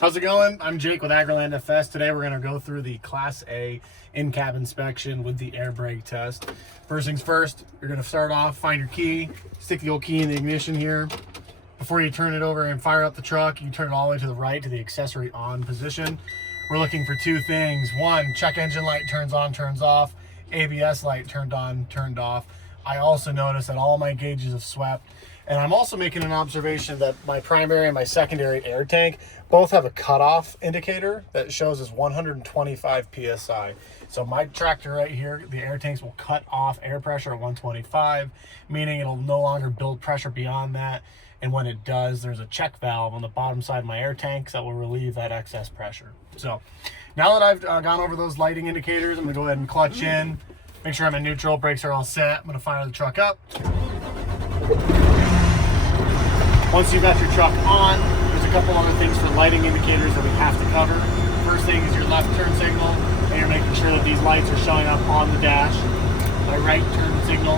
How's it going? I'm Jake with AgriLand FS. Today we're going to go through the Class A in-cab inspection with the air brake test. First things first, you're going to start off, find your key, stick the old key in the ignition here. Before you turn it over and fire up the truck, you turn it all the way to the right to the accessory on position. We're looking for two things. One, check engine light turns on, turns off. ABS light turned on, turned off. I also noticed that all my gauges have swept. And I'm also making an observation that my primary and my secondary air tank both have a cutoff indicator that shows as 125 PSI. So my tractor right here, the air tanks will cut off air pressure at 125, meaning it'll no longer build pressure beyond that. And when it does, there's a check valve on the bottom side of my air tanks that will relieve that excess pressure. So now that I've gone over those lighting indicators, I'm gonna go ahead and clutch in, make sure I'm in neutral, brakes are all set. I'm gonna fire the truck up. Once you've got your truck on, there's a couple other things for lighting indicators that we have to cover. First thing is your left turn signal, and you're making sure that these lights are showing up on the dash. My right turn signal,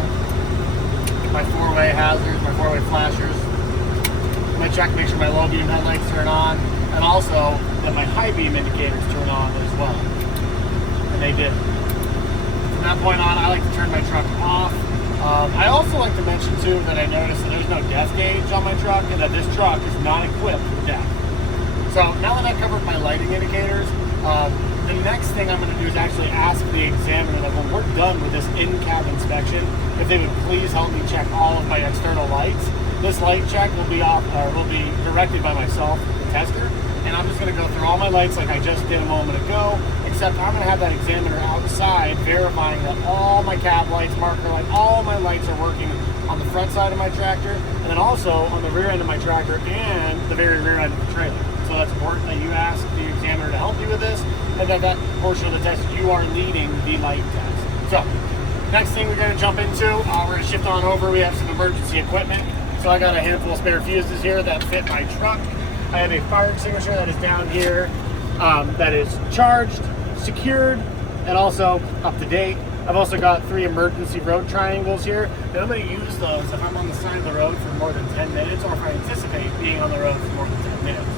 my four-way hazards, my four-way flashers. I'm gonna check, make sure my low beam headlights turn on, and also that my high beam indicators turn on as well. And they did. From that point on, I like to turn my truck off. I also like to mention too that I noticed that there's no depth gauge on my truck and that this truck is not equipped with depth. So now that I've covered my lighting indicators, the next thing I'm going to do is actually ask the examiner that when we're done with this in-cab inspection, if they would please help me check all of my external lights. This light check will be directed by myself, the tester, and I'm just going to go through all my lights like I just did a moment ago, except I'm going to have that examiner outside verifying that all my cab lights, marker light, all my lights are working on the front side of my tractor, and then also on the rear end of my tractor and the very rear end of the trailer. So that's important that you ask the examiner to help you with this, and that portion of the test you are leading the light test. So next thing we're going to jump into, we're going to shift on over. We have some emergency equipment. So I got a handful of spare fuses here that fit my truck. I have a fire extinguisher that is down here that is charged, secured, and also up to date. I've also got 3 emergency road triangles here, and I'm going to use those if I'm on the side of the road for more than 10 minutes or if I anticipate being on the road for more than 10 minutes.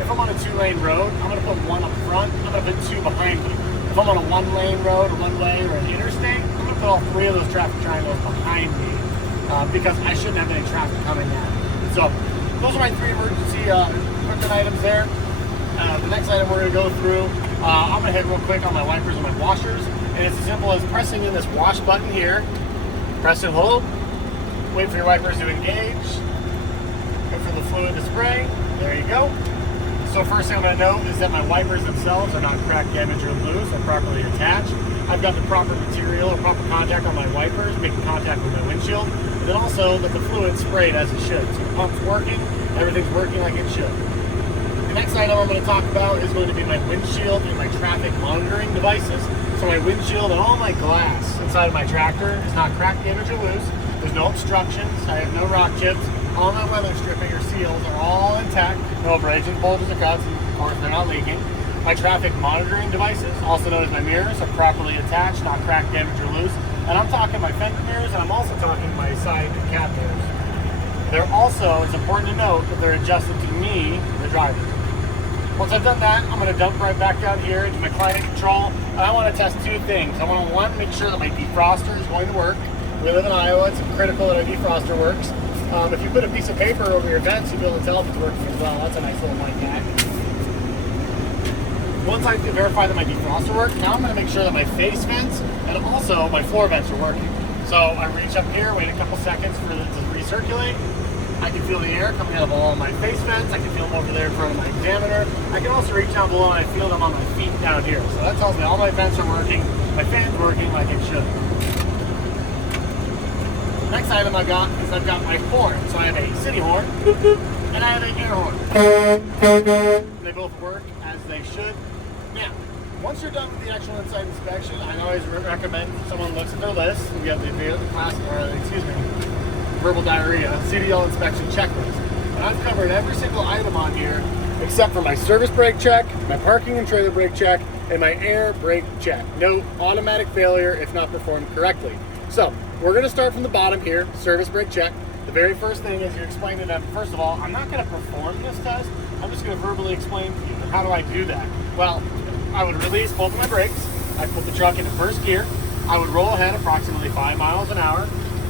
If I'm on a 2-lane road, I'm going to put 1 up front, I'm going to put 2 behind me. If I'm on a 1-lane road, a one-way, or an interstate, I'm going to put all 3 of those traffic triangles behind me because I shouldn't have any traffic coming at me. So those are my 3 emergency equipment items there. The next item we're going to go through, I'm going to hit real quick on my wipers and my washers. And it's as simple as pressing in this wash button here. Press and hold. Wait for your wipers to engage. Wait for the fluid to spray. There you go. So first thing I'm going to note is that my wipers themselves are not cracked, damaged, or loose. They're properly attached. I've got the proper material or proper contact on my wipers, making contact with my windshield. And then also that the fluid sprayed as it should. So the pump's working. Everything's working like it should. The next item I'm going to talk about is going to be my windshield and my traffic monitoring devices. So my windshield and all my glass inside of my tractor is not cracked, damaged, or loose. There's no obstructions. I have no rock chips. All my weather stripping or seals are all intact. No abrasions, bulges, or cuts. And of course, they're not leaking. My traffic monitoring devices, also known as my mirrors, are properly attached, not cracked, damaged, or loose. And I'm talking my fender mirrors, and I'm also talking my side cab mirrors. They're also, it's important to note that they're adjusted to me, the driver. Once I've done that, I'm going to dump right back down here into my climate control. And I want to test 2 things. I want to, 1, make sure that my defroster is going to work. We live in Iowa. It's critical that our defroster works. If you put a piece of paper over your vents, you'll be able to tell if it's working as well. That's a nice little light hack. Once I verify that my defroster works, now I'm going to make sure that my face vents and also my floor vents are working. So I reach up here, wait a couple seconds for it to recirculate. I can feel the air coming out of all of my face vents. I can feel them over there in front of my examiner. I can also reach down below and I feel them on my feet down here. So that tells me all my vents are working, my fan's working like it should. The next item I've got is I've got my horn. So I have a city horn and I have an air horn. They both work as they should. Now, once you're done with the actual inside inspection, I always recommend someone looks at their list and get the verbal diarrhea CDL inspection checklist. And I've covered every single item on here except for my service brake check, my parking and trailer brake check, and my air brake check. No automatic failure if not performed correctly. So we're going to start from the bottom here, service brake check. The very first thing is you explain to them, first of all, I'm not going to perform this test I'm just going to verbally explain to you. How do I do that? Well, I would release both of my brakes. I'd put the truck into first gear. I would roll ahead approximately 5 miles an hour.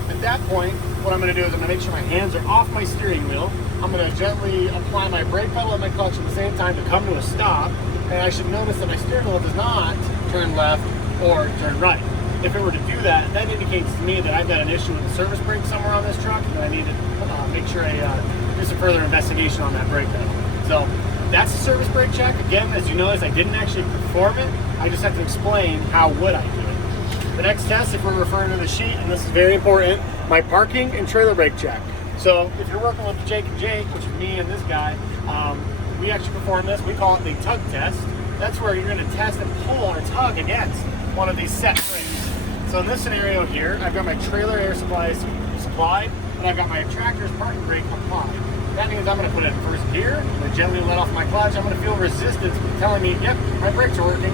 At that point, what I'm going to do is I'm going to make sure my hands are off my steering wheel. I'm going to gently apply my brake pedal and my clutch at the same time to come to a stop. And I should notice that my steering wheel does not turn left or turn right. If it were to do that, that indicates to me that I've got an issue with the service brake somewhere on this truck, and I need to make sure I do some further investigation on that brake pedal. So that's the service brake check. Again, as you notice, I didn't actually perform it. I just have to explain how would I do it. The next test, if we're referring to the sheet, and this is very important, my parking and trailer brake check. So if you're working with Jake and Jake, which is me and this guy, we actually perform this. We call it the tug test. That's where you're going to test and pull or tug against one of these set brakes. So in this scenario here, I've got my trailer air supply supplied, and I've got my tractor's parking brake applied. That means I'm going to put it in first gear. I'm going to gently let off my clutch. I'm going to feel resistance telling me, yep, my brakes are working.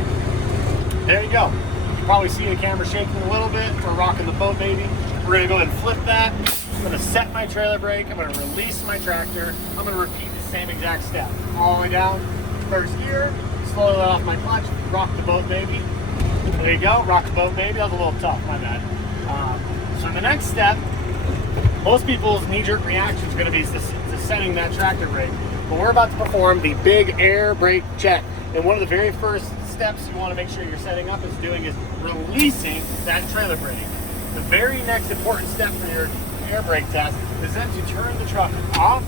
There you go. You can probably see the camera shaking a little bit. We're rocking the boat, baby. We're going to go ahead and flip that. I'm going to set my trailer brake. I'm going to release my tractor. I'm going to repeat the same exact step. All the way down, first gear, slowly let off my clutch, rock the boat, baby. There you go, rock the boat, baby. That was a little tough, my bad. So the next step, most people's knee-jerk reaction is going to be to setting that tractor brake. But we're about to perform the big air brake check. And one of the very first steps you want to make sure you're setting up is releasing that trailer brake. The very next important step for your air brake test is that you turn the truck off,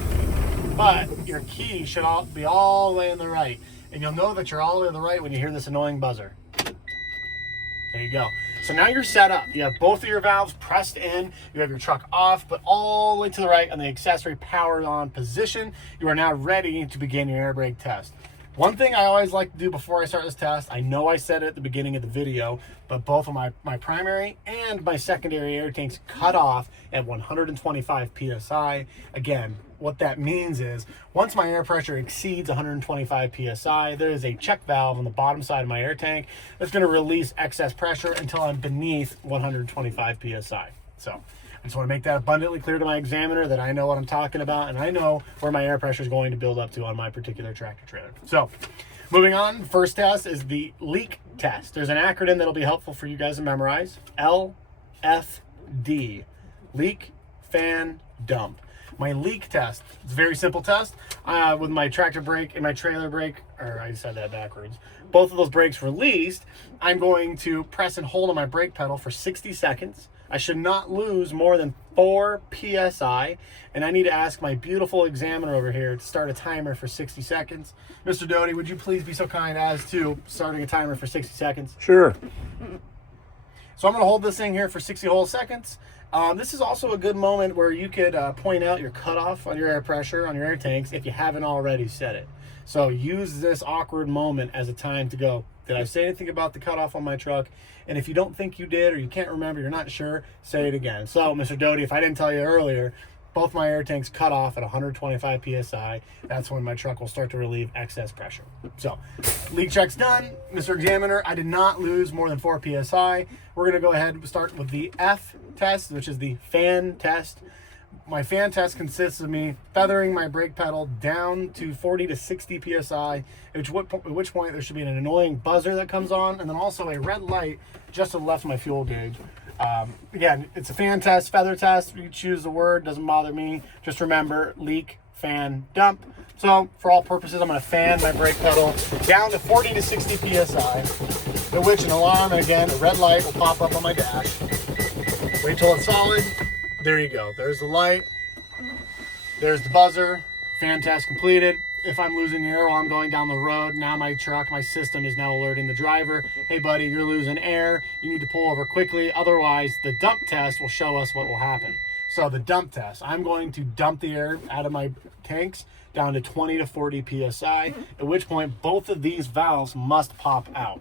but your key should be all the way in the right. And you'll know that you're all the way to the right when you hear this annoying buzzer. There you go. So now you're set up. You have both of your valves pressed in. You have your truck off, but all the way to the right on the accessory powered on position. You are now ready to begin your air brake test. One thing I always like to do before I start this test, I know I said it at the beginning of the video, but both of my primary and my secondary air tanks cut off at 125 PSI. Again, what that means is once my air pressure exceeds 125 PSI, there is a check valve on the bottom side of my air tank that's going to release excess pressure until I'm beneath 125 PSI. So I just want to make that abundantly clear to my examiner that I know what I'm talking about and I know where my air pressure is going to build up to on my particular tractor trailer. So moving on, first test is the leak test. There's an acronym that'll be helpful for you guys to memorize. LFD, leak, fan, dump. My leak test, it's a very simple test. With my tractor brake and my trailer brake, or I said that backwards, both of those brakes released, I'm going to press and hold on my brake pedal for 60 seconds. I should not lose more than 4 PSI, and I need to ask my beautiful examiner over here to start a timer for 60 seconds. Mr. Doty, would you please be so kind as to starting a timer for 60 seconds? Sure. So I'm going to hold this thing here for 60 whole seconds. This is also a good moment where you could point out your cutoff on your air pressure on your air tanks if you haven't already set it. So use this awkward moment as a time to go, did I say anything about the cutoff on my truck? And if you don't think you did or you can't remember, you're not sure, say it again. So Mr. Doty, if I didn't tell you earlier, both my air tanks cut off at 125 PSI. That's when my truck will start to relieve excess pressure. So leak check's done. Mr. Examiner, I did not lose more than 4 PSI. We're gonna go ahead and start with the F test, which is the fan test. My fan test consists of me feathering my brake pedal down to 40 to 60 PSI, at which point there should be an annoying buzzer that comes on, and then also a red light just to the left of my fuel gauge. Again, it's a fan test, feather test. You choose the word, doesn't bother me. Just remember, leak, fan, dump. So for all purposes, I'm going to fan my brake pedal down to 40 to 60 PSI, at which an alarm and again, a red light will pop up on my dash. Wait till it's solid. There you go. There's the light. There's the buzzer. Fan test completed. If I'm losing air while I'm going down the road, now my truck, my system is now alerting the driver, hey buddy, you're losing air. You need to pull over quickly. Otherwise, the dump test will show us what will happen. So the dump test, I'm going to dump the air out of my tanks down to 20 to 40 PSI, at which point both of these valves must pop out.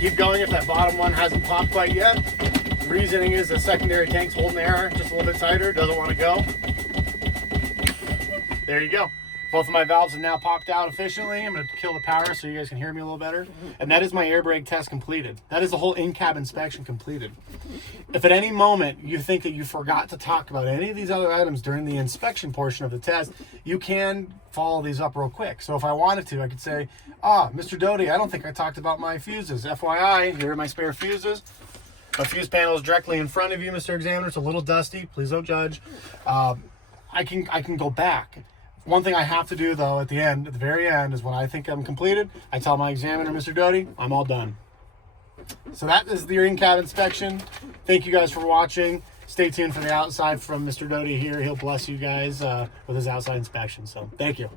Keep going if that bottom one hasn't popped quite yet. The reasoning is the secondary tank's holding the air just a little bit tighter, doesn't want to go. There you go. Both of my valves have now popped out efficiently. I'm going to kill the power so you guys can hear me a little better. And that is my air brake test completed. That is the whole in-cab inspection completed. If at any moment you think that you forgot to talk about any of these other items during the inspection portion of the test, you can follow these up real quick. So if I wanted to, I could say, Mr. Doty, I don't think I talked about my fuses. FYI, here are my spare fuses. My fuse panel is directly in front of you, Mr. Examiner. It's a little dusty. Please don't judge. I can go back. One thing I have to do, though, at the very end, is when I think I'm completed, I tell my examiner, Mr. Doty, I'm all done. So that is the in-cab inspection. Thank you guys for watching. Stay tuned for the outside from Mr. Doty here. He'll bless you guys with his outside inspection. So thank you.